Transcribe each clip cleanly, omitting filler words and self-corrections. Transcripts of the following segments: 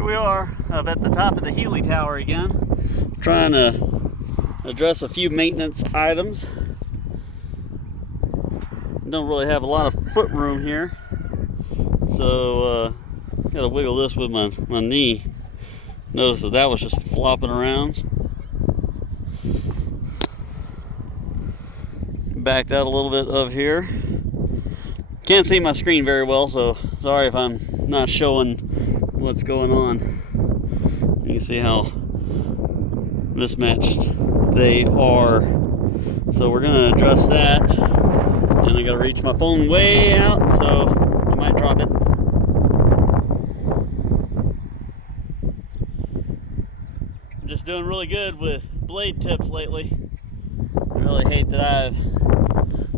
Here we are up at the top of the Heli tower again, trying to address a few maintenance items. Don't really have a lot of foot room here, so gotta wiggle this with my knee. Notice that was just flopping around. Backed out a little bit of here. Can't see my screen very well, so sorry if I'm not showing what's going on. You can see how mismatched they are. So we're gonna address that. And I gotta reach my phone way out, so I might drop it. I'm just doing really good with blade tips lately. I really hate that I've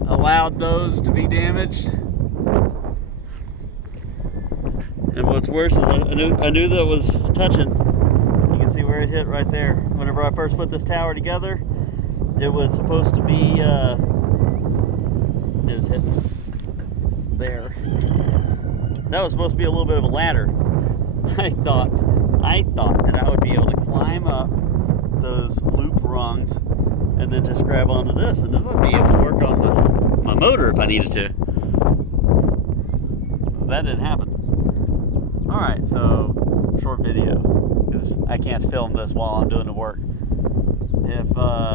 allowed those to be damaged. And what's worse is I knew that it was touching. You can see where it hit right there. Whenever I first put this tower together, it was supposed to be it was hitting there. That was supposed to be a little bit of a ladder. I thought that I would be able to climb up those loop rungs and then just grab onto this, and then I'd be able to work on my motor if I needed to. That didn't happen. Alright, so short video, because I can't film this while I'm doing the work. If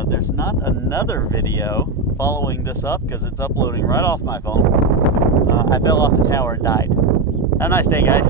there's not another video following this up, because it's uploading right off my phone, I fell off the tower and died. Have a nice day, guys.